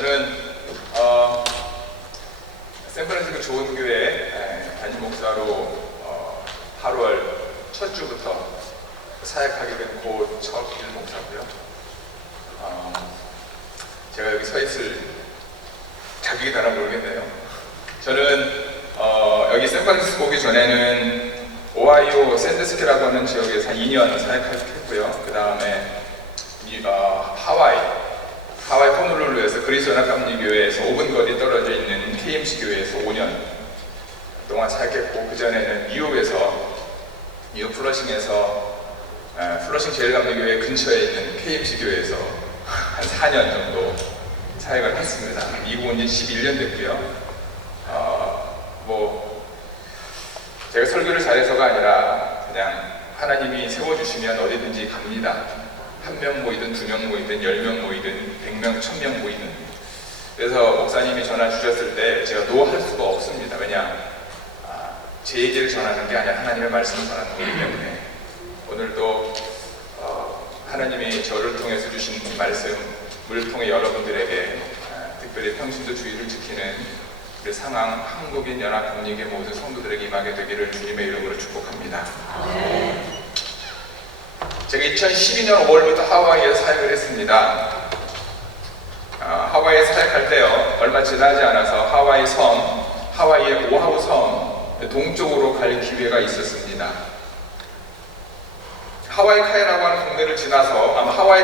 저는 샌프란시스코 좋은 교회 담임 목사로 8월 첫 주부터 사역하게 된 고철길 목사고요. 제가 여기 서 있을 자격이 되나 모르겠네요. 저는 여기 샌프란시스코 오기 전에는 오하이오 샌드스키라고 하는 지역에서 한 2년 사역했고요. 그 다음에 하와이 호놀룰루에서 그리스도연합감리교회에서 5분 거리 떨어져 있는 KMC 교회에서 5년 동안 사역했고, 그 전에는 뉴욕 플러싱 제일감리교회 근처에 있는 KMC 교회에서 한 4년 정도 사역을 했습니다. 미국 온 지 11년 됐고요. 제가 설교를 잘해서가 아니라 그냥 하나님이 세워주시면 어디든지 갑니다. 1명 모이든 2명 모이든 10명 모이든 100명, 1000명 모이든. 그래서 목사님이 전화 주셨을 때 제가 노할 수가 없습니다. 왜냐, 제 얘기를 전하는 게 아니라 하나님의 말씀을 전하는 거기 때문에 오늘도 하나님이 저를 통해서 주신 말씀을 통해 여러분들에게 특별히 평신도 주의를 지키는 우리 상황 한국인 연합감리교회 모든 성도들에게 임하게 되기를 주님의 이름으로 축복합니다. 제가 2012년 5월부터 하와이에 사역을 했습니다. 하와이에 사역할 때요, 얼마 지나지 않아서 하와이의 오하우 섬 동쪽으로 갈 기회가 있었습니다. 하와이 카이라고 하는 동네를 지나서 아마 하와이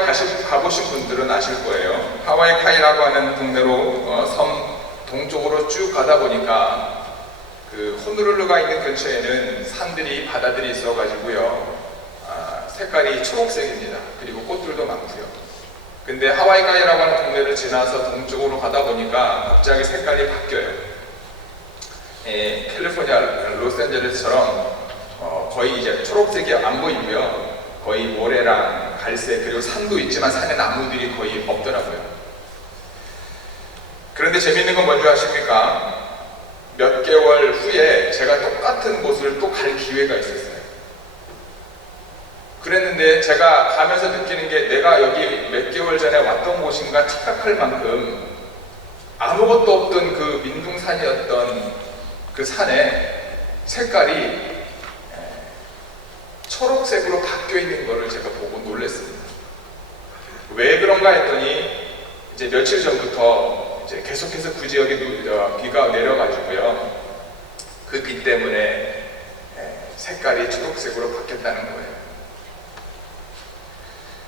가보신 분들은 아실 거예요. 하와이 카이라고 하는 동네로 섬 동쪽으로 쭉 가다 보니까 그 호놀룰루가 있는 근처에는 산들이, 바다들이 있어가지고요, 색깔이 초록색입니다. 그리고 꽃들도 많고요. 근데 하와이 카이라고 하는 동네를 지나서 동쪽으로 가다 보니까 갑자기 색깔이 바뀌어요. 캘리포니아 로스앤젤레스처럼 거의 이제 초록색이 안 보이고요. 거의 모래랑 갈색, 그리고 산도 있지만 산에 나무들이 거의 없더라고요. 그런데 재밌는 건 뭔지 아십니까? 몇 개월 후에 제가 똑같은 곳을 또 갈 기회가 있었어요. 그랬는데 제가 가면서 느끼는 게 내가 여기 몇 개월 전에 왔던 곳인가 착각할 만큼 아무것도 없던 그 민둥산이었던 그 산에 색깔이 초록색으로 바뀌어 있는 것을 제가 보고 놀랐습니다. 왜 그런가 했더니 이제 며칠 전부터 이제 계속해서 그 지역에 비가 내려가지고요, 그 비 때문에 색깔이 초록색으로 바뀌었다는 거예요.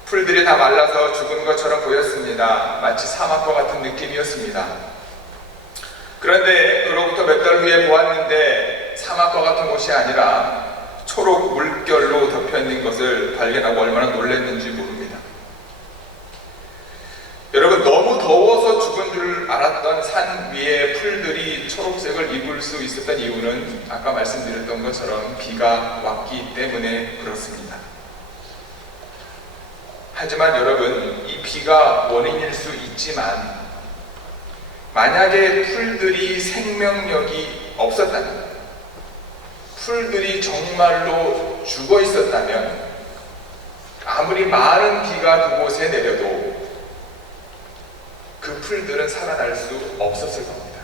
풀들이 다 말라서 죽은 것처럼 보였습니다. 마치 사막과 같은 느낌이었습니다. 그런데 그로부터 몇 달 후에 보았는데 사막과 같은 곳이 아니라 초록 물결로 덮여있는 것을 발견하고 얼마나 놀랐는지 모릅니다. 여러분, 너무 더워서 죽은 줄 알았던 산 위에 풀들이 초록색을 입을 수 있었던 이유는 아까 말씀드렸던 것처럼 비가 왔기 때문에 그렇습니다. 하지만 여러분, 이 비가 원인일 수 있지만 만약에 풀들이 생명력이 없었다면, 풀들이 정말로 죽어 있었다면 아무리 많은 비가 그곳에 내려도 그 풀들은 살아날 수 없었을 겁니다.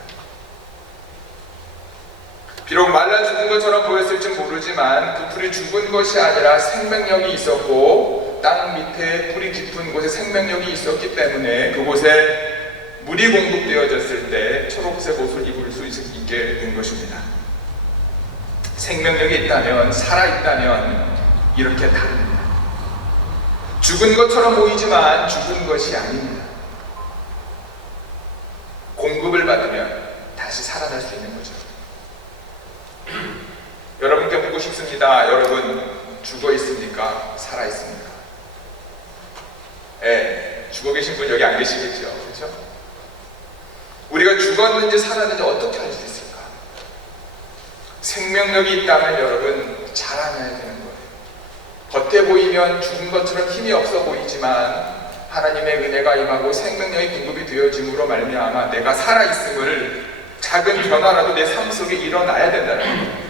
비록 말라 죽은 것처럼 보였을지 모르지만 그 풀이 죽은 것이 아니라 생명력이 있었고, 땅 밑에 뿌리 깊은 곳에 생명력이 있었기 때문에 그곳에 물이 공급되어졌을 때 초록색 옷을 입을 수 있게 된 것입니다. 생명력이 있다면, 살아있다면 이렇게 다릅니다. 죽은 것처럼 보이지만 죽은 것이 아닙니다. 공급을 받으면 다시 살아날 수 있는 거죠. 여러분께 묻고 싶습니다. 여러분, 죽어 있습니까? 살아 있습니까? 죽어 계신 분 여기 안 계시겠죠? 그렇죠? 우리가 죽었는지 살았는지 어떻게 알 수 있을까? 생명력이 있다면 여러분, 자라나야 되는 거예요. 겉에 보이면 죽은 것처럼 힘이 없어 보이지만 하나님의 은혜가 임하고 생명력이 공급이 되어짐으로 말미암아 내가 살아있음을, 작은 변화라도 내 삶 속에 일어나야 된다는 거예요.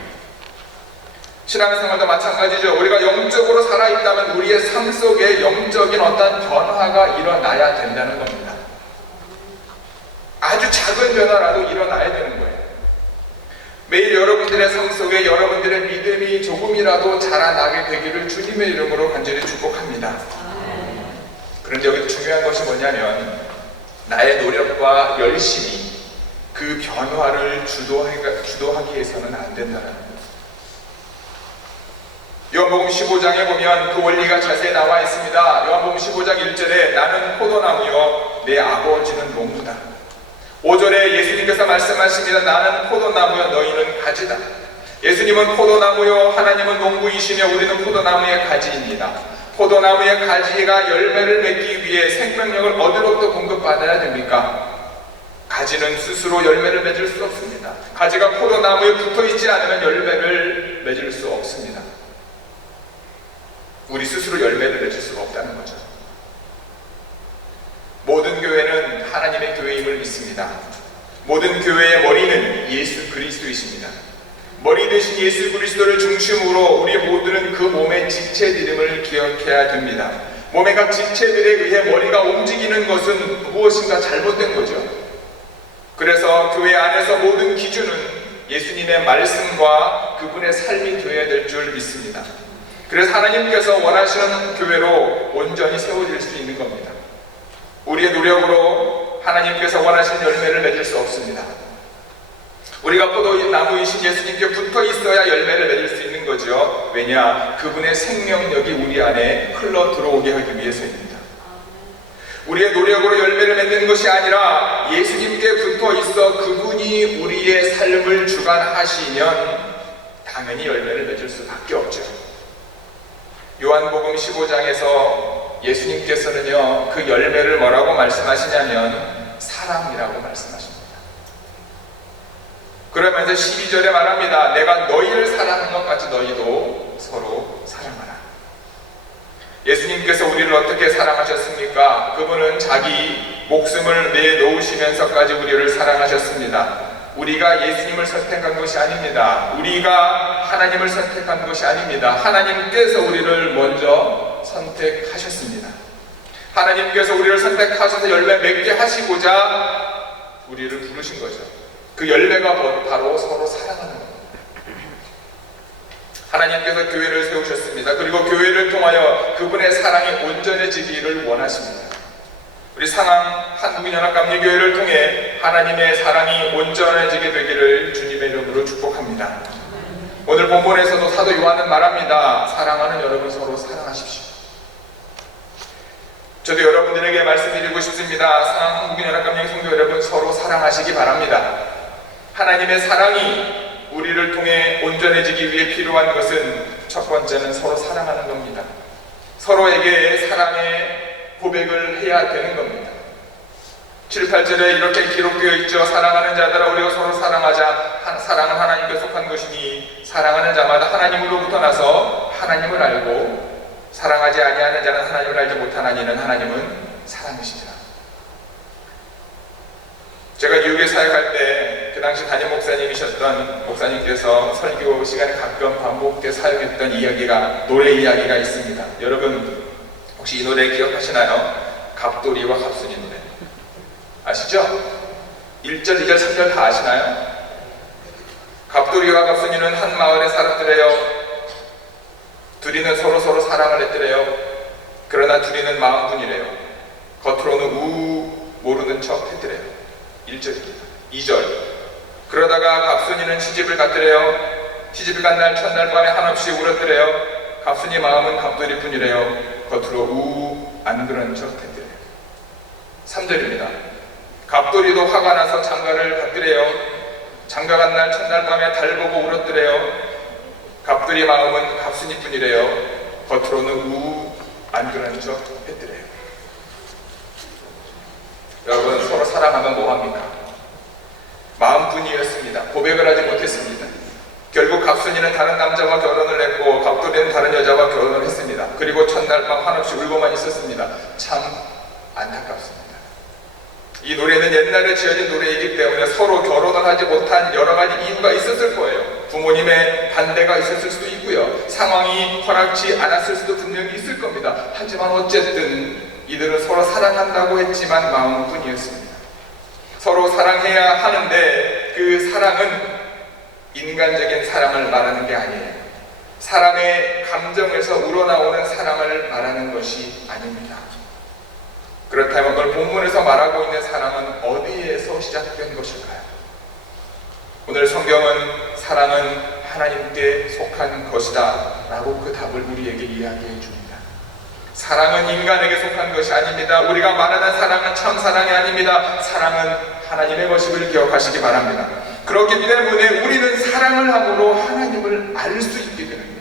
신앙생활도 마찬가지죠. 우리가 영적으로 살아있다면 우리의 삶 속에 영적인 어떤 변화가 일어나야 된다는 겁니다. 아주 작은 변화라도 일어나야 되는 거예요. 매일 여러분들의 삶 속에 여러분들의 믿음이 조금이라도 자라나게 되기를 주님의 이름으로 간절히 축복합니다. 그런데 여기 중요한 것이 뭐냐면 나의 노력과 열심이 그 변화를 주도하기 위해서는 안 된다는 거예요. 요한복음 15장에 보면 그 원리가 자세히 나와 있습니다. 요한복음 15장 1절에 나는 포도나무요 내 아버지는 농부다. 5절에 예수님께서 말씀하십니다. 나는 포도나무요 너희는 가지다. 예수님은 포도나무요 하나님은 농부이시며 우리는 포도나무의 가지입니다. 포도나무의 가지가 열매를 맺기 위해 생명력을 어디로부터 공급받아야 됩니까? 가지는 스스로 열매를 맺을 수 없습니다. 가지가 포도나무에 붙어있지 않으면 열매를 맺을 수 없습니다. 우리 스스로 열매를 맺을 수가 없다는 거죠. 모든 교회는 하나님의 교회임을 믿습니다. 모든 교회의 머리는 예수 그리스도이십니다. 머리 대신 예수 그리스도를 중심으로 우리 모두는 그 몸의 지체들임을 기억해야 됩니다. 몸의 각 지체들에 의해 머리가 움직이는 것은 무엇인가 잘못된 거죠. 그래서 교회 안에서 모든 기준은 예수님의 말씀과 그분의 삶이 되어야 될 줄 믿습니다. 그래서 하나님께서 원하시는 교회로 온전히 세워질 수 있는 겁니다. 우리의 노력으로 하나님께서 원하시는 열매를 맺을 수 없습니다. 우리가 포도나무이신 예수님께 붙어 있어야 열매를 맺을 수 있는 거죠. 왜냐? 그분의 생명력이 우리 안에 흘러 들어오게 하기 위해서입니다. 우리의 노력으로 열매를 맺는 것이 아니라 예수님께 붙어 있어 그분이 우리의 삶을 주관하시면 당연히 열매를 맺을 수밖에 없죠. 요한복음 15장에서 예수님께서는요 그 열매를 뭐라고 말씀하시냐면 사랑이라고 말씀하십니다. 그러면서 12절에 말합니다. 내가 너희를 사랑한 것 같이 너희도 서로 사랑하라. 예수님께서 우리를 어떻게 사랑하셨습니까? 그분은 자기 목숨을 내놓으시면서까지 우리를 사랑하셨습니다. 우리가 예수님을 선택한 것이 아닙니다. 우리가 하나님을 선택한 것이 아닙니다. 하나님께서 우리를 먼저 선택하셨습니다. 하나님께서 우리를 선택하셔서 열매 맺게 하시고자 우리를 부르신 거죠. 그 열매가 바로 서로 사랑하는 겁니다. 하나님께서 교회를 세우셨습니다. 그리고 교회를 통하여 그분의 사랑이 온전해지기를 원하십니다. 우리 상암 한국인연합감리교회를 통해 하나님의 사랑이 온전해지게 되기를 주님의 이름으로 축복합니다. 오늘 본문에서도 사도 요한은 말합니다. 사랑하는 여러분 서로 사랑하십시오. 저도 여러분들에게 말씀드리고 싶습니다. 상암 한국인연합감리 성도 여러분 서로 사랑하시기 바랍니다. 하나님의 사랑이 우리를 통해 온전해지기 위해 필요한 것은 첫 번째는 서로 사랑하는 겁니다. 서로에게 사랑의 고백을 해야 되는 겁니다. 7, 8절에 이렇게 기록되어 있죠. 사랑하는 자들아 우리가 서로 사랑하자. 사랑은 하나님께 속한 것이니 사랑하는 자마다 하나님으로부터 나서 하나님을 알고 사랑하지 아니하는 자는 하나님을 알지 못하나니는 하나님은 사랑이시니라. 제가 뉴욕에 사역할 때 그 당시 담임 목사님이셨던 목사님께서 설교 시간에 가끔 반복되어 사용했던 이야기가 노래 이야기가 있습니다. 여러분 혹시 이 노래 기억하시나요? 갑돌이와 갑순이 노래 아시죠? 1절, 2절, 3절 다 아시나요? 갑돌이와 갑순이는 한 마을에 살았더래요. 둘이는 서로 사랑을 했더래요. 그러나 둘이는 마음뿐이래요. 겉으로는 모르는 척 했더래요. 1절입니다. 2절 그러다가 갑순이는 시집을 갔더래요. 시집을 간 날 첫날 밤에 한없이 울었더래요. 갑순이 마음은 갑돌이 뿐이래요. 겉으로 안 그런 척 했더래요. 3절입니다. 갑돌이도 화가 나서 장가를 갔더래요. 장가 간 날 첫날 밤에 달 보고 울었더래요. 갑돌이 마음은 갑순이 뿐이래요. 겉으로는 안 그런 척 했더래요. 여러분 서로 사랑하면 뭐합니까? 마음뿐이었습니다. 고백을 하지 못했습니다. 결국 갑순이는 다른 남자와 결혼을 했고 갑돌이는 다른 여자와 결혼을 했습니다. 그리고 첫날 밤 한없이 울고만 있었습니다. 참 안타깝습니다. 이 노래는 옛날에 지어진 노래이기 때문에 서로 결혼을 하지 못한 여러 가지 이유가 있었을 거예요. 부모님의 반대가 있었을 수도 있고요. 상황이 허락지 않았을 수도 분명히 있을 겁니다. 하지만 어쨌든 이들은 서로 사랑한다고 했지만 마음뿐이었습니다. 서로 사랑해야 하는데 그 사랑은 인간적인 사랑을 말하는 게 아니에요. 사람의 감정에서 우러나오는 사랑을 말하는 것이 아닙니다. 그렇다면 오늘 본문에서 말하고 있는 사랑은 어디에서 시작된 것일까요? 오늘 성경은 사랑은 하나님께 속한 것이다 라고 그 답을 우리에게 이야기해 줍니다. 사랑은 인간에게 속한 것이 아닙니다. 우리가 말하는 사랑은 참 사랑이 아닙니다. 사랑은 하나님의 것임을 기억하시기 바랍니다. 그렇기 때문에 우리는 사랑을 함으로 하나님을 알 수 있게 되는 거예요.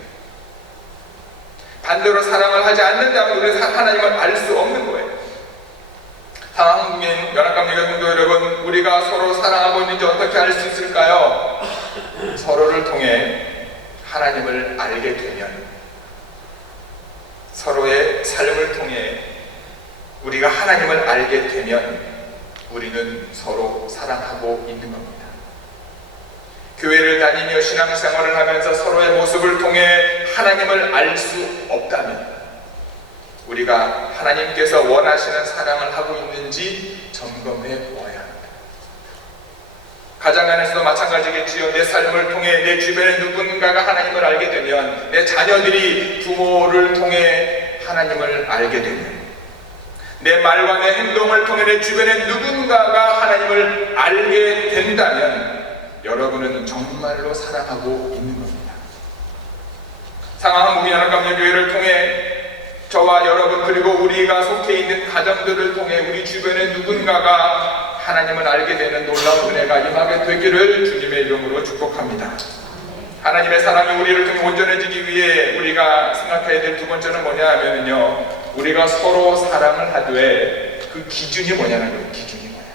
반대로 사랑을 하지 않는다면 우리는 하나님을 알 수 없는 거예요. 한국민 연합감리교 성도 여러분, 우리가 서로 사랑하고 있는지 어떻게 알 수 있을까요? 서로를 통해 하나님을 알게 되면, 서로의 삶을 통해 우리가 하나님을 알게 되면 우리는 서로 사랑하고 있는 겁니다. 교회를 다니며 신앙생활을 하면서 서로의 모습을 통해 하나님을 알 수 없다면 우리가 하나님께서 원하시는 사랑을 하고 있는지 점검해 보아야 합니다. 가정 안에서도 마찬가지겠지요. 내 삶을 통해 내 주변의 누군가가 하나님을 알게 되면, 내 자녀들이 부모를 통해 하나님을 알게 되면, 내 말과 내 행동을 통해 내 주변의 누군가가 하나님을 알게 된다면 여러분은 정말로 사랑하고 있는 겁니다. 상하한국민연합감리교회를 통해 저와 여러분, 그리고 우리가 속해 있는 가정들을 통해 우리 주변의 누군가가 하나님을 알게 되는 놀라운 은혜가 임하게 되기를 주님의 이름으로 축복합니다. 하나님의 사랑이 우리를 통해 온전해지기 위해 우리가 생각해야 될 두 번째는 뭐냐 하면요, 우리가 서로 사랑을 하되 그 기준이 뭐냐는 거예요. 기준이 뭐냐.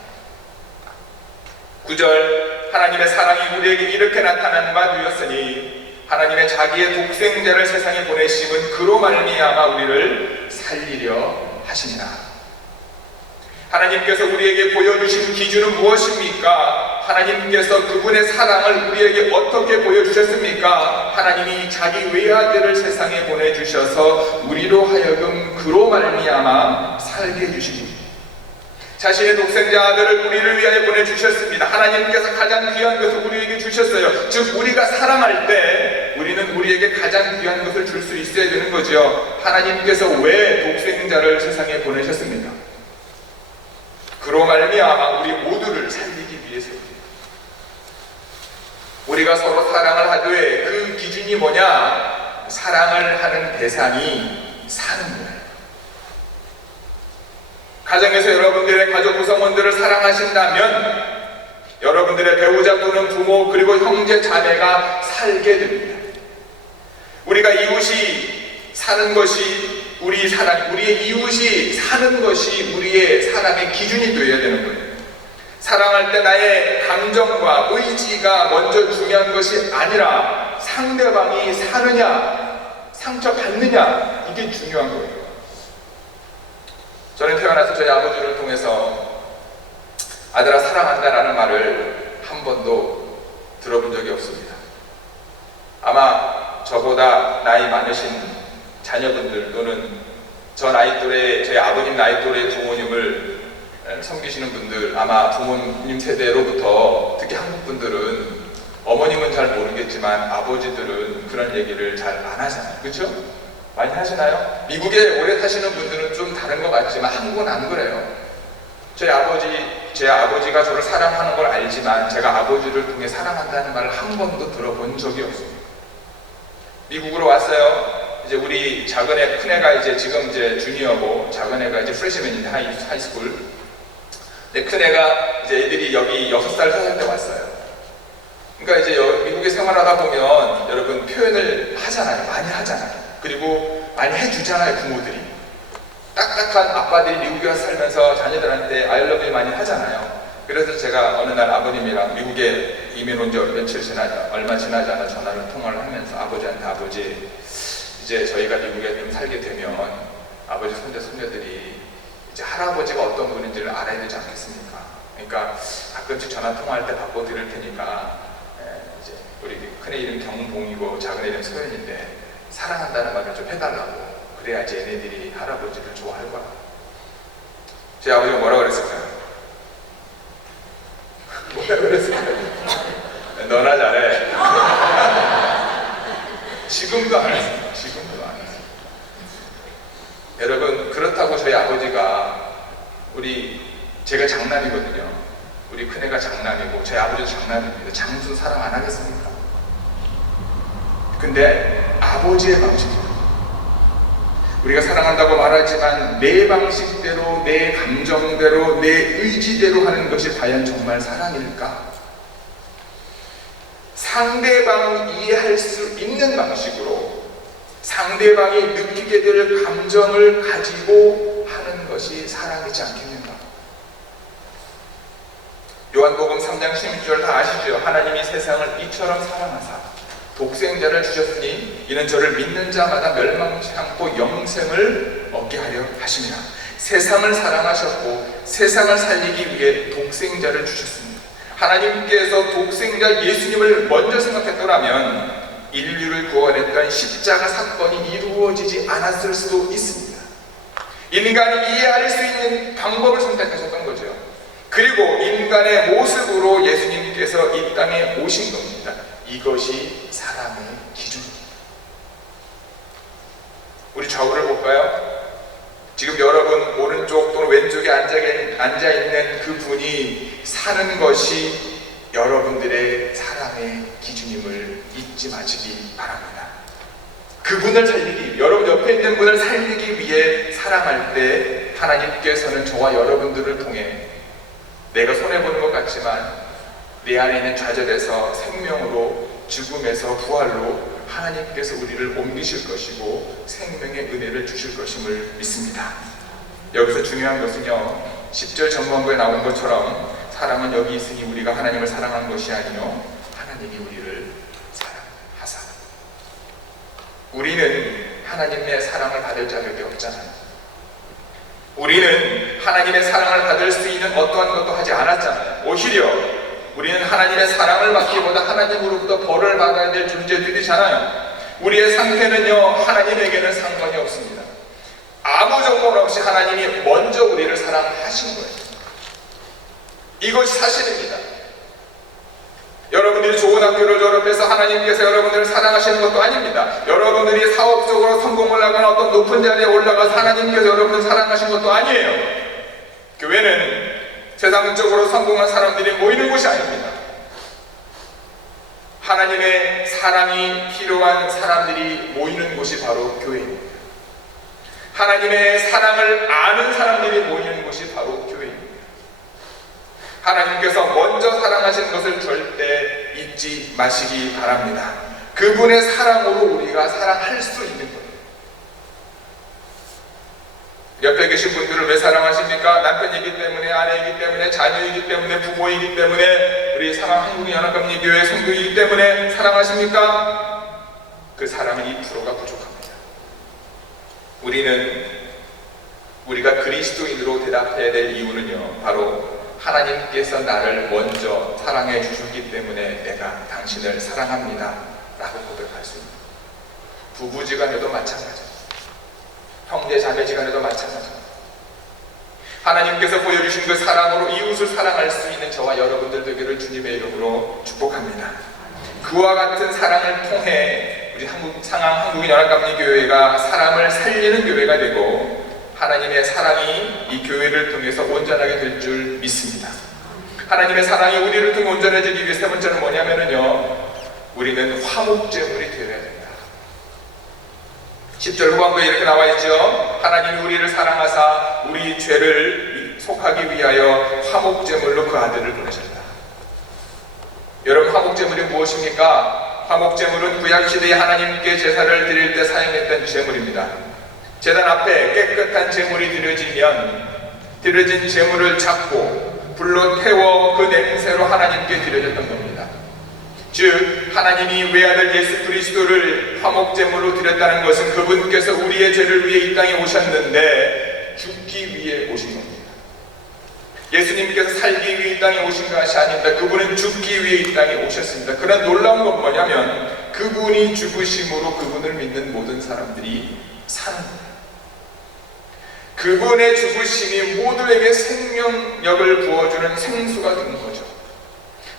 9절, 하나님의 사랑이 우리에게 이렇게 나타난 바 되었으니 하나님의 자기의 독생자를 세상에 보내심은 그로 말미암아 우리를 살리려 하시니라. 하나님께서 우리에게 보여주신 기준은 무엇입니까? 하나님께서 그분의 사랑을 우리에게 어떻게 보여주셨습니까? 하나님이 자기 외아들을 세상에 보내주셔서 우리로 하여금 그로 말미암아 살게 해주십니다. 자신의 독생자 아들을 우리를 위하여 보내주셨습니다. 하나님께서 가장 귀한 것을 우리에게 주셨어요. 즉 우리가 사랑할 때 우리는 우리에게 가장 귀한 것을 줄 수 있어야 되는 거죠. 하나님께서 왜 독생자를 세상에 보내셨습니까? 그로 말미암아 우리 모두를 살리기 위해서입니다. 우리가 서로 사랑을 하되 그 기준이 뭐냐? 사랑을 하는 대상이 사는 거예요. 가정에서 여러분들의 가족 구성원들을 사랑하신다면 여러분들의 배우자 또는 부모 그리고 형제 자매가 살게 됩니다. 우리가 이웃이 사는 것이 우리의 이웃이 사는 것이 우리의 사랑의 기준이 되어야 되는 거예요. 사랑할 때 나의 감정과 의지가 먼저 중요한 것이 아니라 상대방이 사느냐 상처받느냐, 이게 중요한 거예요. 저는 태어나서 저희 아버지를 통해서 아들아 사랑한다라는 말을 한 번도 들어본 적이 없습니다. 아마 저보다 나이 많으신 자녀분들 또는 저 나이 또래, 저희 아버님 나이 또래 부모님을 섬기시는 분들, 아마 부모님 세대로부터, 특히 한국 분들은 어머님은 잘 모르겠지만 아버지들은 그런 얘기를 잘 안 하잖아요. 그렇죠? 많이 하시나요? 미국에 오래 사시는 분들은 좀 다른 것 같지만 한국은 안 그래요. 제 아버지가 저를 사랑하는 걸 알지만 제가 아버지를 통해 사랑한다는 말을 한 번도 들어본 적이 없습니다. 미국으로 왔어요. 이제 우리 작은애, 큰애가 이제 지금 이제 주니어고 작은애가 이제 프레시맨인데 하이스쿨. 근데 큰애가 이제 애들이 여기 6살, 5살 때 왔어요. 그러니까 이제 미국에 생활하다 보면 여러분 표현을 하잖아요. 많이 하잖아요. 그리고 많이 해주잖아요. 부모들이. 딱딱한 아빠들이 미국에 살면서 자녀들한테 I love you 많이 하잖아요. 그래서 제가 어느 날 아버님이랑 미국에 이민 온 지 얼마 지나지 않아 전화를 통화를 하면서 아버지한테, 아버지 이제 저희가 미국에 좀 살게 되면 아버지 손녀들이 이제 할아버지가 어떤 분인지를 알아야 되지 않겠습니까? 그러니까 가끔씩 전화 통화할 때 바꿔드릴 테니까 이제 우리 큰애 이름 경봉이고 작은애 이름 소연인데 사랑한다는 말을 좀 해달라고. 그래야지 얘네들이 할아버지를 좋아할 거야. 제 아버지가 뭐라고 그랬을까요? 그랬어요. 너나 잘해. 지금도 안 했어요. 지금도 안 했어요. 여러분, 그렇다고 저희 아버지가 제가 장남이거든요. 우리 큰애가 장남이고 저희 아버지도 장남입니다. 장순 사랑 안 하겠습니까? 근데 아버지의 방식입니다. 우리가 사랑한다고 말하지만 내 방식대로, 내 감정대로, 내 의지대로 하는 것이 과연 정말 사랑일까? 상대방이 이해할 수 있는 방식으로 상대방이 느끼게 될 감정을 가지고 하는 것이 사랑이지 않겠는가? 요한복음 3장 16절 다 아시죠? 하나님이 세상을 이처럼 사랑하사 독생자를 주셨으니 이는 저를 믿는 자마다 멸망치 않고 영생을 얻게 하려 하심이라. 세상을 사랑하셨고 세상을 살리기 위해 독생자를 주셨습니다. 하나님께서 독생자 예수님을 먼저 생각했더라면 인류를 구원했던 십자가 사건이 이루어지지 않았을 수도 있습니다. 인간이 이해할 수 있는 방법을 선택하셨던 거죠. 그리고 인간의 모습으로 예수님께서 이 땅에 오신 겁니다. 이것이 사랑의 기준입니다. 우리 좌우를 볼까요? 지금 여러분 오른쪽 또는 왼쪽에 앉아있는 그 분이 사는 것이 여러분들의 사랑의 기준임을 잊지 마시기 바랍니다. 그분을 살리기, 여러분 옆에 있는 분을 살리기 위해 사랑할 때 하나님께서는 저와 여러분들을 통해 내가 손해보는 것 같지만 내 안에 있는 좌절에서 생명으로, 죽음에서 부활로 하나님께서 우리를 옮기실 것이고 생명의 은혜를 주실 것임을 믿습니다. 여기서 중요한 것은요, 10절 전반부에 나온 것처럼 사랑은 여기 있으니 우리가 하나님을 사랑한 것이 아니요 하나님이 우리를 사랑하사. 우리는 하나님의 사랑을 받을 자격이 없잖아요. 우리는 하나님의 사랑을 받을 수 있는 어떠한 것도 하지 않았잖아요. 오히려 우리는 하나님의 사랑을 받기보다 하나님으로부터 벌을 받아야 될 존재들이잖아요. 우리의 상태는요, 하나님에게는 상관이 없습니다. 아무 조건 없이 하나님이 먼저 우리를 사랑하신 거예요. 이것이 사실입니다. 여러분들이 좋은 학교를 졸업해서 하나님께서 여러분들을 사랑하시는 것도 아닙니다. 여러분들이 사업적으로 성공을 하거나 어떤 높은 자리에 올라가서 하나님께서 여러분들을 사랑하신 것도 아니에요. 교회는 세상적으로 성공한 사람들이 모이는 곳이 아닙니다. 하나님의 사랑이 필요한 사람들이 모이는 곳이 바로 교회입니다. 하나님의 사랑을 아는 사람들이 모이는 곳이 바로 교회입니다. 하나님께서 먼저 사랑하신 것을 절대 잊지 마시기 바랍니다. 그분의 사랑으로 우리가 사랑할 수 있는 거예요. 옆에 계신 분들을 왜 사랑하십니까? 남편이기 때문에, 아내이기 때문에, 자녀이기 때문에, 부모이기 때문에, 우리 상암 한국연합감리교회 성도이기 때문에 사랑하십니까? 그 사랑은 2%가 부족합니다. 우리가 그리스도인으로 대답해야 될 이유는요, 바로 하나님께서 나를 먼저 사랑해 주셨기 때문에 내가 당신을 사랑합니다 라고 고백할 수 있는, 부부지간에도 마찬가지입니다. 형제 자매지간에도 마찬가지입니다. 하나님께서 보여주신 그 사랑으로 이웃을 사랑할 수 있는 저와 여러분들 되기를 주님의 이름으로 축복합니다. 그와 같은 사랑을 통해 우리 상암 한국연합감리교회가 사람을 살리는 교회가 되고 하나님의 사랑이 이 교회를 통해서 온전하게 될 줄 믿습니다. 하나님의 사랑이 우리를 통해 온전해지기 위해 세 번째는 뭐냐면요, 우리는 화목제물이 되어야 됩니다. 10절 후반부에 이렇게 나와 있죠. 하나님이 우리를 사랑하사 우리 죄를 속하기 위하여 화목제물로 그 아들을 보내셨다. 여러분, 화목제물이 무엇입니까? 화목제물은 구약시대에 하나님께 제사를 드릴 때 사용했던 제물입니다. 제단 앞에 깨끗한 제물이 드려진 제물을 잡고 불로 태워 그 냄새로 하나님께 드려졌던 겁니다. 즉, 하나님이 외아들 예수 그리스도를 화목제물로 드렸다는 것은 그분께서 우리의 죄를 위해 이 땅에 오셨는데 죽기 위해 오신 겁니다. 예수님께서 살기 위해 이 땅에 오신 것이 아닙니다. 그분은 죽기 위해 이 땅에 오셨습니다. 그런 놀라운 건 뭐냐면 그분이 죽으심으로 그분을 믿는 모든 사람들이 사는 거예요. 그분의 죽으심이 모두에게 생명력을 부어주는 생수가 되는 거죠.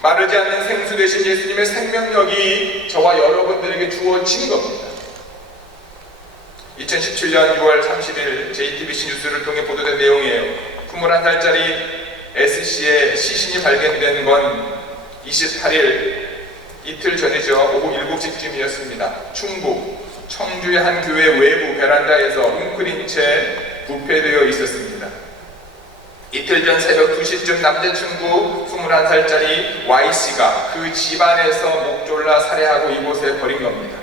마르지 않는 생수 되신 예수님의 생명력이 저와 여러분들에게 주어진 겁니다. 2017년 6월 30일 JTBC 뉴스를 통해 보도된 내용이에요. 21살짜리 S씨의 시신이 발견된 건 28일 이틀 전이죠. 오후 7시쯤이었습니다. 충북 청주의 한 교회 외부 베란다에서 웅크린 채 부패되어 있었습니다. 이틀 전 새벽 2시쯤 남자친구 21살짜리 Y씨가 그 집안에서 목 졸라 살해하고 이곳에 버린 겁니다.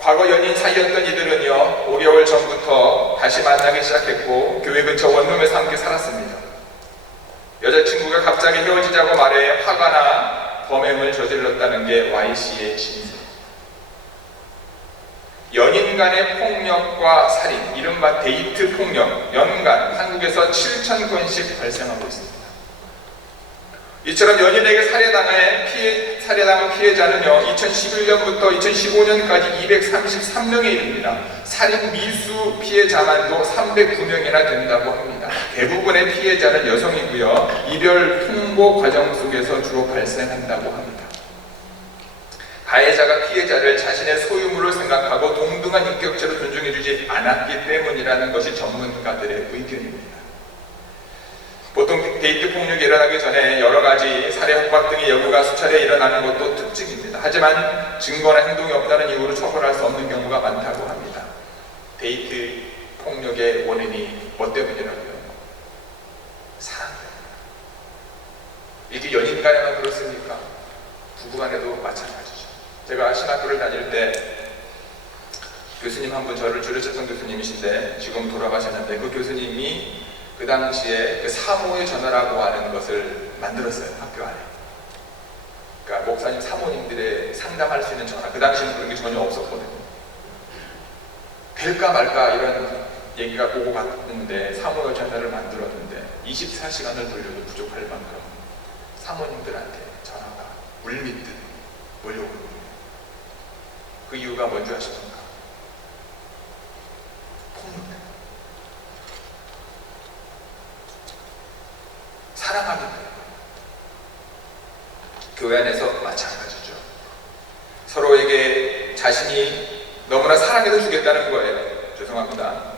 과거 연인 사이였던 이들은요, 5개월 전부터 다시 만나기 시작했고 교회 근처 원룸에서 함께 살았습니다. 여자친구가 갑자기 헤어지자고 말해 화가 나 범행을 저질렀다는 게 Y씨의 진술. 연인 간의 폭력과 살인, 이른바 데이트 폭력, 연간 한국에서 7,000건씩 발생하고 있습니다. 이처럼 연인에게 살해당한 피해자는요, 2011년부터 2015년까지 233명에 이릅니다. 살인 미수 피해자만도 309명이나 된다고 합니다. 대부분의 피해자는 여성이고요, 이별 통보 과정 속에서 주로 발생한다고 합니다. 가해자가 피해자를 자신의 소유물로 생각하고 동등한 인격체로 존중해주지 않았기 때문이라는 것이 전문가들의 의견입니다. 보통 데이트 폭력이 일어나기 전에 여러 가지 살해, 협박 등의 여부가 수차례 일어나는 것도 특징입니다. 하지만 증거나 행동이 없다는 이유로 처벌할 수 없는 경우가 많다고 합니다. 데이트 폭력의 원인이 뭐 때문이라고요? 사랑 때문에. 이게 연인 간에만 그렇습니까? 부부 간에도 마찬가지죠. 제가 신학교를 다닐 때 교수님 한 분, 저를 줄여쳤던 교수님이신데 지금 돌아가셨는데, 그 교수님이 그 당시에 그 사모의 전화라고 하는 것을 만들었어요, 학교 안에. 그러니까 목사님 사모님들의 상담할 수 있는 전화, 그 당시에는 그런 게 전혀 없었거든요. 될까 말까 이런 얘기가 오고 갔는데 사모의 전화를 만들었는데 24시간을 돌려도 부족할 만큼 사모님들한테 전화가 물밀듯 몰려오는 거예요. 그 이유가 뭔지 아십니까? 폭력 때문에. 사랑하기 때문에. 교회 안에서 마찬가지죠. 서로에게 자신이 너무나 사랑해서 주겠다는 거예요. 죄송합니다.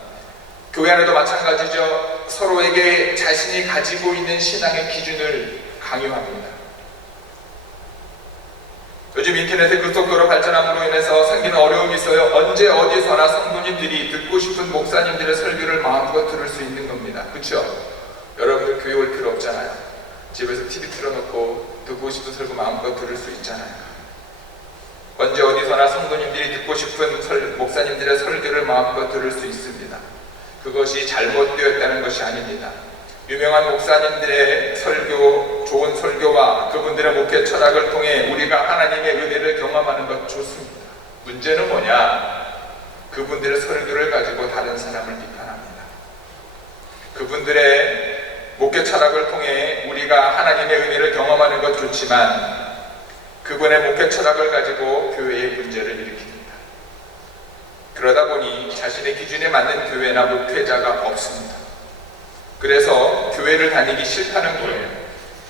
교회 안에도 마찬가지죠. 서로에게 자신이 가지고 있는 신앙의 기준을 강요합니다. 요즘 인터넷의 급속도로 발전함으로 인해서 생기는 어려움이 있어요. 언제 어디서나 성도님들이 듣고 싶은 목사님들의 설교를 마음껏 들을 수 있는 겁니다. 그렇죠? 여러분들 교회 올 필요 없잖아요. 집에서 TV 틀어놓고 듣고 싶은 설교 마음껏 들을 수 있잖아요. 언제 어디서나 성도님들이 듣고 싶은 목사님들의 설교를 마음껏 들을 수 있습니다. 그것이 잘못되었다는 것이 아닙니다. 유명한 목사님들의 설교, 좋은 설교와 그분들의 목회 철학을 통해 우리가 하나님의 은혜를 경험하는 것 좋습니다. 문제는 뭐냐? 그분들의 설교를 가지고 다른 사람을 비판합니다. 그분들의 목회 철학을 통해 우리가 하나님의 은혜를 경험하는 것 좋지만 그분의 목회 철학을 가지고 교회의 문제를 일으킵니다. 그러다 보니 자신의 기준에 맞는 교회나 목회자가 없습니다. 그래서 교회를 다니기 싫다는 거예요.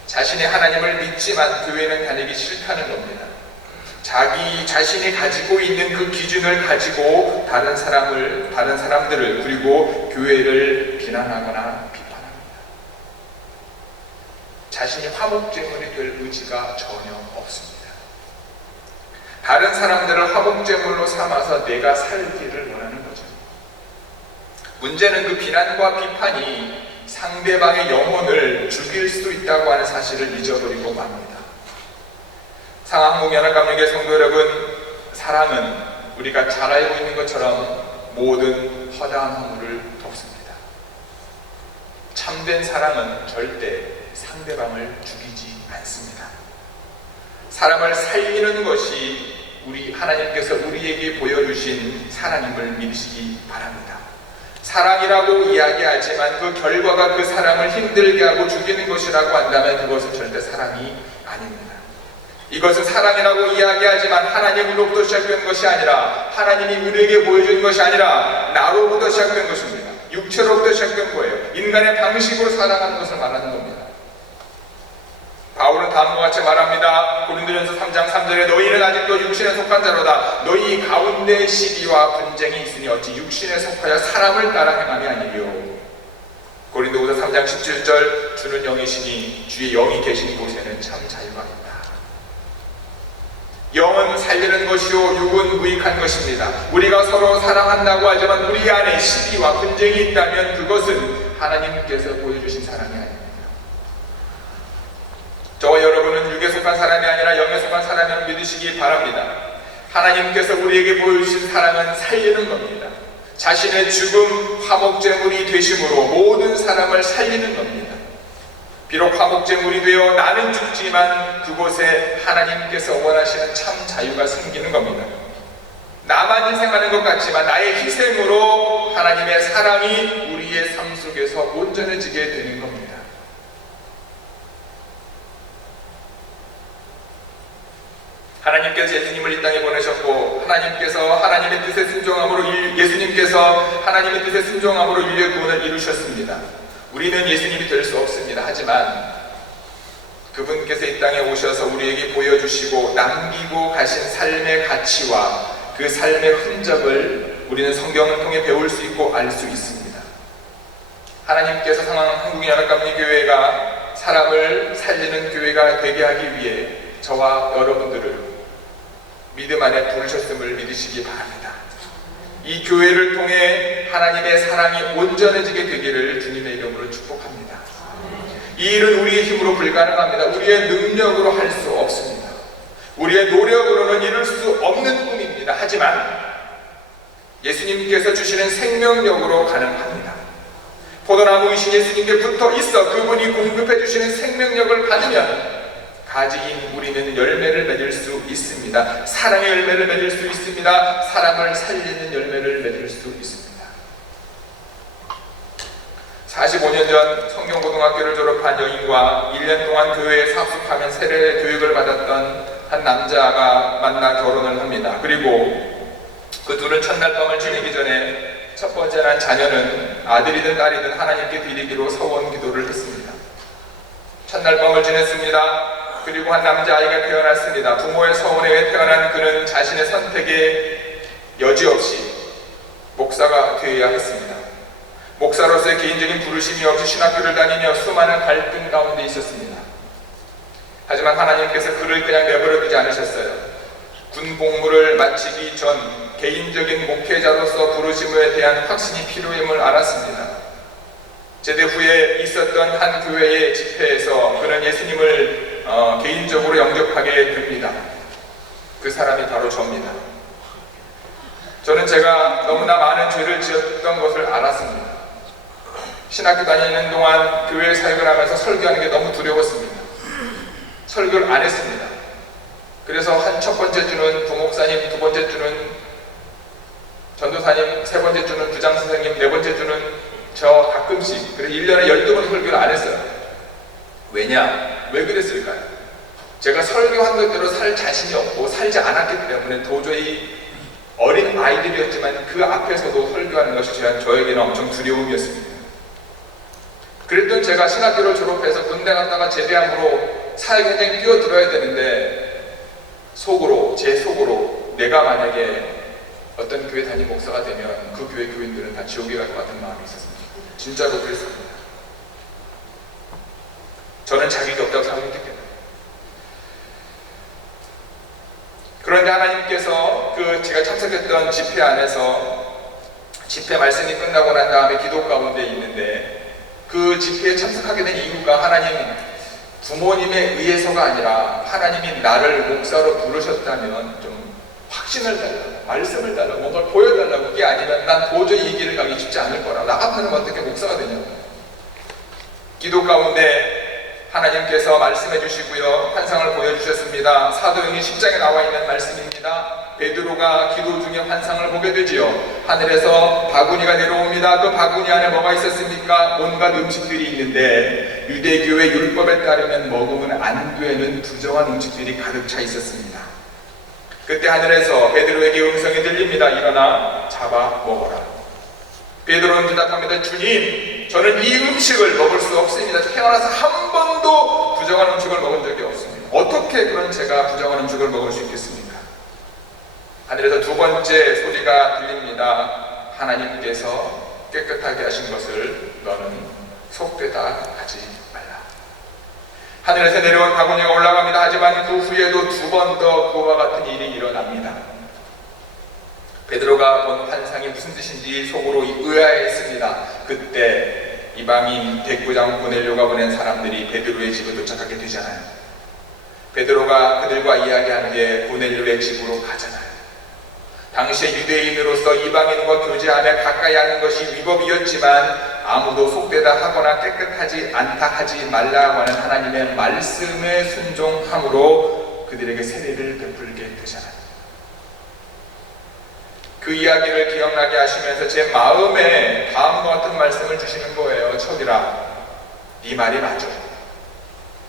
자신이 하나님을 믿지만 교회는 다니기 싫다는 겁니다. 자신이 가지고 있는 그 기준을 가지고 다른 사람들을 그리고 교회를 비난하거나 비판합니다. 자신이 화목제물이 될 의지가 전혀 없습니다. 다른 사람들을 화목제물로 삼아서 내가 살기를 원하는 거죠. 문제는 그 비난과 비판이 상대방의 영혼을 죽일 수도 있다고 하는 사실을 잊어버리고 맙니다. 상한국연합감리교회 성도 여러분, 사랑은 우리가 잘 알고 있는 것처럼 모든 허다한 허물을 덮습니다. 참된 사랑은 절대 상대방을 죽이지 않습니다. 사람을 살리는 것이 하나님께서 우리에게 보여주신 사랑임을 믿으시기 바랍니다. 사랑이라고 이야기하지만 그 결과가 그 사람을 힘들게 하고 죽이는 것이라고 한다면 그것은 절대 사랑이 아닙니다. 이것은 사랑이라고 이야기하지만 하나님으로부터 시작된 것이 아니라, 하나님이 우리에게 보여준 것이 아니라 나로부터 시작된 것입니다. 육체로부터 시작된 거예요. 인간의 방식으로 사랑하는 것을 말하는 겁니다. 바울은 다음과 같이 말합니다. 고린도전서 3장 3절에 너희는 아직도 육신에 속한 자로다. 너희 가운데 시기와 분쟁이 있으니 어찌 육신에 속하여 사람을 따라 행함이 아니리요. 고린도후서 3장 17절 주는 영이시니 주의 영이 계신 곳에는 참 자유가 있다. 영은 살리는 것이요 육은 무익한 것입니다. 우리가 서로 사랑한다고 하지만 우리 안에 시기와 분쟁이 있다면 그것은 하나님께서 보여주신 사랑이 아닙니다. 저와 여러분은 육에 속한 사람이 아니라 영에 속한 사람을 믿으시기 바랍니다. 하나님께서 우리에게 보여주신 사랑은 살리는 겁니다. 자신의 죽음 화목제물이 되심으로 모든 사람을 살리는 겁니다. 비록 화목제물이 되어 나는 죽지만 그곳에 하나님께서 원하시는 참 자유가 생기는 겁니다. 나만 희생하는 것 같지만 나의 희생으로 하나님의 사랑이 우리의 삶 속에서 온전해지게 되는 겁니다. 하나님께서 예수님을 이 땅에 보내셨고 하나님께서 하나님의 뜻에 순종함으로 예수님께서 하나님의 뜻에 순종함으로 인류의 구원을 이루셨습니다. 우리는 예수님이 될 수 없습니다. 하지만 그분께서 이 땅에 오셔서 우리에게 보여주시고 남기고 가신 삶의 가치와 그 삶의 흔적을 우리는 성경을 통해 배울 수 있고 알 수 있습니다. 하나님께서 한국연합감리교회가 사람을 살리는 교회가 되게 하기 위해 저와 여러분들을 믿음 안에 부르셨음을 믿으시기 바랍니다. 이 교회를 통해 하나님의 사랑이 온전해지게 되기를 주님의 이름으로 축복합니다. 이 일은 우리의 힘으로 불가능합니다. 우리의 능력으로 할 수 없습니다. 우리의 노력으로는 이룰 수 없는 꿈입니다. 하지만 예수님께서 주시는 생명력으로 가능합니다. 포도나무이신 예수님께 붙어 있어 그분이 공급해 주시는 생명력을 받으면 가지인 우리는 열매를 맺을 수 있습니다. 사랑의 열매를 맺을 수 있습니다. 사람을 살리는 열매를 맺을 수 있습니다. 45년 전 성경고등학교를 졸업한 여인과 1년 동안 교회에 합숙하면 세례 교육을 받았던 한 남자가 만나 결혼을 합니다. 그리고 그 둘은 첫날 밤을 지내기 전에 첫 번째 난 자녀는 아들이든 딸이든 하나님께 드리기로 서원 기도를 했습니다. 첫날 밤을 지냈습니다. 그리고 한 남자아이가 태어났습니다. 부모의 서원에 태어난 그는 자신의 선택에 여지없이 목사가 되어야 했습니다. 목사로서의 개인적인 부르심이 없이 신학교를 다니며 수많은 갈등 가운데 있었습니다. 하지만 하나님께서 그를 그냥 내버려두지 않으셨어요. 군 복무를 마치기 전 개인적인 목회자로서 부르심에 대한 확신이 필요함을 알았습니다. 제대 후에 있었던 한 교회의 집회에서 그는 예수님을 개인적으로 영접하게 됩니다. 그 사람이 바로 저입니다. 저는 제가 너무나 많은 죄를 지었던 것을 알았습니다. 신학교 다니는 동안 교회 사역을 하면서 설교하는 게 너무 두려웠습니다. 설교를 안 했습니다. 그래서 한 첫 번째 주는 부목사님, 두 번째 주는 전도사님, 세 번째 주는 부장선생님, 네 번째 주는 저 가끔씩, 그래서 1년에 12번 설교를 안 했어요. 왜냐? 왜 그랬을까요? 제가 설교한 것대로 살 자신이 없고 살지 않았기 때문에 도저히 어린 아이들이었지만 그 앞에서도 설교하는 것이 저에게는 엄청 두려움이었습니다. 그랬던 제가 신학교를 졸업해서 군대 갔다가 제대함으로 사역 현장에 뛰어들어야 되는데 제 속으로 내가 만약에 어떤 교회 담임 목사가 되면 그 교회 교인들은 다 지옥에 갈 것 같은 마음이 있었습니다. 진짜로 그랬습니다. 저는 자격이 없다고 생각했기 때문에. 그런데 하나님께서 제가 참석했던 집회 안에서 집회 말씀이 끝나고 난 다음에 기도 가운데 있는데 그 집회에 참석하게 된 이유가 하나님 부모님에 의해서가 아니라 하나님이 나를 목사로 부르셨다면 좀 확신을 달라고, 말씀을 달라고, 뭔가를 보여달라고. 그게 아니면 난 도저히 이 길을 가기 쉽지 않을 거라. 나 같으면 어떻게 목사가 되냐고. 기도 가운데 하나님께서 말씀해 주시고요, 환상을 보여주셨습니다. 사도행전 10장에 나와 있는 말씀입니다. 베드로가 기도 중에 환상을 보게 되지요. 하늘에서 바구니가 내려옵니다. 그 바구니 안에 뭐가 있었습니까? 온갖 음식들이 있는데 유대교의 율법에 따르면 먹으면 안 되는 부정한 음식들이 가득 차 있었습니다. 그때 하늘에서 베드로에게 음성이 들립니다. 일어나 잡아 먹어라. 베드로는 대답합니다. 주님, 저는 이 음식을 먹을 수 없습니다. 태어나서 한 번도 번도 부정한 음식을 먹은 적이 없습니다. 어떻게 그런 제가 부정한 음식을 먹을 수 있겠습니까? 하늘에서 두 번째 소리가 들립니다. 하나님께서 깨끗하게 하신 것을 너는 속되다 하지 말라. 하늘에서 내려온 바구니가 올라갑니다. 하지만 그 후에도 두 번 더 그와 같은 일이 일어납니다. 베드로가 본 환상이 무슨 뜻인지 속으로 의아했습니다. 그때 이방인 백부장 고넬료가 보낸 사람들이 베드로의 집에 도착하게 되잖아요. 베드로가 그들과 이야기하는 게 고넬료의 집으로 가잖아요. 당시에 유대인으로서 이방인과 교제하며 가까이 하는 것이 위법이었지만 아무도 속되다 하거나 깨끗하지 않다 하지 말라고 하는 하나님의 말씀에 순종함으로 그들에게 세례를 베풀게 되잖아요. 그 이야기를 기억나게 하시면서 제 마음에 다음과 같은 말씀을 주시는 거예요. 척이라, 네 말이 맞아.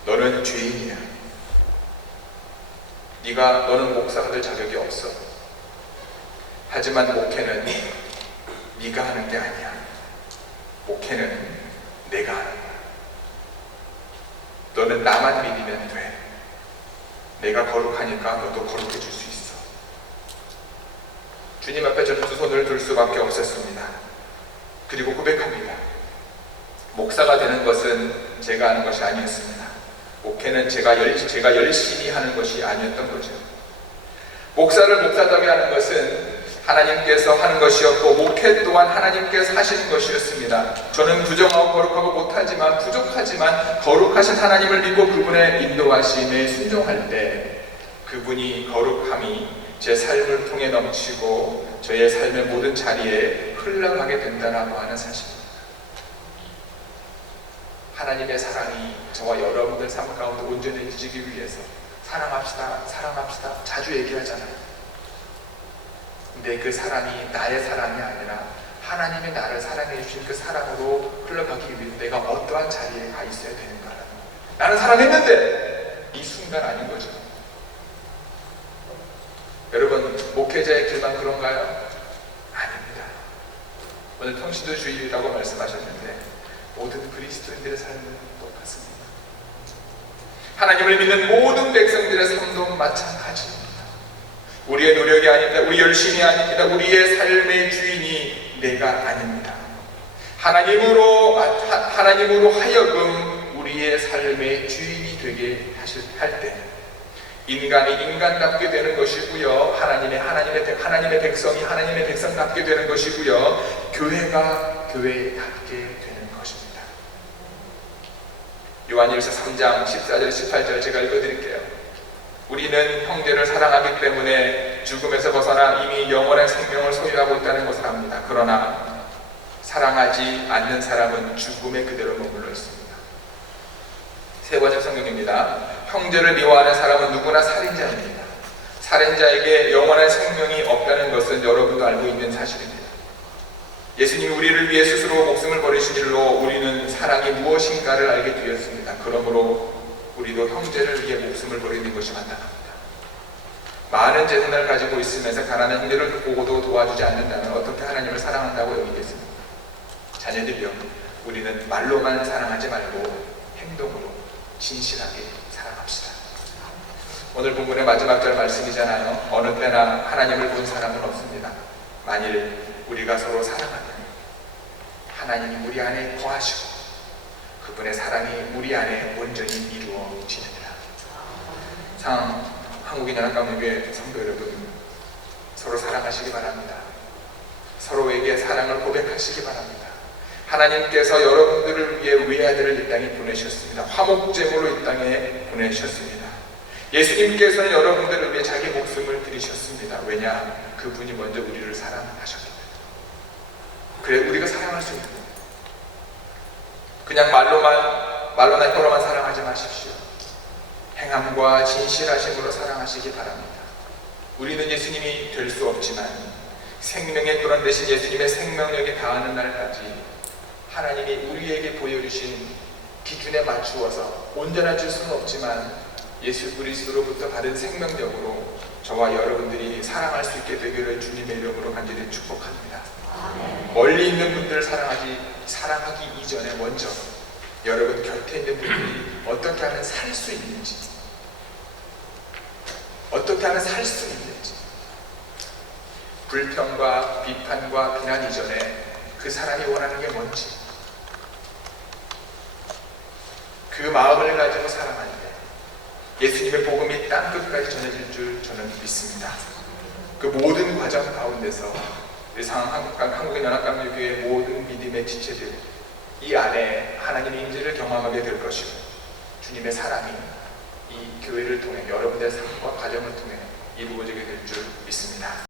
너는 죄인이야. 너는 목사가 될 자격이 없어. 하지만 목회는 네가 하는 게 아니야. 목회는 내가 하는 거야. 너는 나만 믿으면 돼. 내가 거룩하니까 너도 거룩해질 수 있어. 주님 앞에 저는 두 손을 들 수밖에 없었습니다. 그리고 고백합니다. 목사가 되는 것은 제가 하는 것이 아니었습니다. 목회는 제가 열심히 하는 것이 아니었던 거죠. 목사를 목사답게 하는 것은 하나님께서 하는 것이었고 목회 또한 하나님께서 하시는 것이었습니다. 저는 부정하고 거룩하고 못하지만 부족하지만 거룩하신 하나님을 믿고 그분의 인도하심에 순종할 때 그분이 거룩함이 제 삶을 통해 넘치고 저의 삶의 모든 자리에 흘러가게 된다라고 하는 사실입니다. 하나님의 사랑이 저와 여러분들 삶 가운데 온전해지기 위해서 사랑합시다, 사랑합시다 자주 얘기하잖아요. 근데 그 사랑이 나의 사랑이 아니라 하나님이 나를 사랑해 주신 그 사랑으로 흘러가기 위해 내가 어떠한 자리에 가 있어야 되는가. 나는 사랑했는데 이 순간 아닌 거죠. 여러분, 목회자의 길만 그런가요? 아닙니다. 오늘 평신도주의라고 말씀하셨는데 모든 그리스도인들의 삶은 똑같습니다. 하나님을 믿는 모든 백성들의 삶도 마찬가지입니다. 우리의 노력이 아닙니다. 우리 열심이 아닙니다. 우리의 삶의 주인이 내가 아닙니다. 하나님으로 하여금 우리의 삶의 주인이 되게 할 때 인간이 인간답게 되는 것이고요. 하나님의 백성이 하나님의 백성답게 되는 것이고요. 교회가 교회답게 되는 것입니다. 요한일서 3장 14절 18절 제가 읽어드릴게요. 우리는 형제를 사랑하기 때문에 죽음에서 벗어나 이미 영원한 생명을 소유하고 있다는 것을 압니다. 그러나 사랑하지 않는 사람은 죽음에 그대로 머물러 있습니다. 세 번째 성경입니다. 형제를 미워하는 사람은 누구나 살인자입니다. 살인자에게 영원한 생명이 없다는 것은 여러분도 알고 있는 사실입니다. 예수님이 우리를 위해 스스로 목숨을 버리신 일로 우리는 사랑이 무엇인가를 알게 되었습니다. 그러므로 우리도 형제를 위해 목숨을 버리는 것이 마땅합니다. 많은 재산을 가지고 있으면서 가난한 형제를 보고도 도와주지 않는다면 어떻게 하나님을 사랑한다고 여기겠습니까? 자녀들이여, 우리는 말로만 사랑하지 말고 행동으로 진실하게 사랑합시다. 오늘 본문의 마지막 절 말씀이잖아요. 어느 때나 하나님을 본 사람은 없습니다. 만일 우리가 서로 사랑하면 하나님이 우리 안에 거하시고 그분의 사랑이 우리 안에 온전히 이루어지느니라. 한국인연합감리교회 성도 여러분, 서로 사랑하시기 바랍니다. 서로에게 사랑을 고백하시기 바랍니다. 하나님께서 여러분들을 위해 외아들을 이 땅에 보내셨습니다. 화목제물로 이 땅에 보내셨습니다. 예수님께서는 여러분들을 위해 자기 목숨을 드리셨습니다. 왜냐? 그분이 먼저 우리를 사랑하셨기 때문에. 그래 우리가 사랑할 수 있는 겁니다. 그냥 말로나 혀로만 사랑하지 마십시오. 행함과 진실하심으로 사랑하시기 바랍니다. 우리는 예수님이 될 수 없지만 생명의 근원 되신 예수님의 생명력에 닿는 날까지 하나님이 우리에게 보여주신 기준에 맞추어서 온전해질 수는 없지만 예수 그리스도로부터 받은 생명력으로 저와 여러분들이 사랑할 수 있게 되기를 주님의 이름으로 간절히 축복합니다. 멀리 있는 분들을 사랑하기 이전에 먼저 여러분 곁에 있는 분들이 어떻게 하면 살 수 있는지, 어떻게 하면 살 수 있는지, 불평과 비판과 비난 이전에 그 사람이 원하는 게 뭔지, 그 마음을 가지고 살아갈 때 예수님의 복음이 땅 끝까지 전해질 줄 저는 믿습니다. 그 모든 과정 가운데서 우리 한국연합감리교회 모든 믿음의 지체들 이 안에 하나님의 임재를 경험하게 될 것이고, 주님의 사랑이 이 교회를 통해 여러분의 삶과 과정을 통해 이루어지게 될 줄 믿습니다.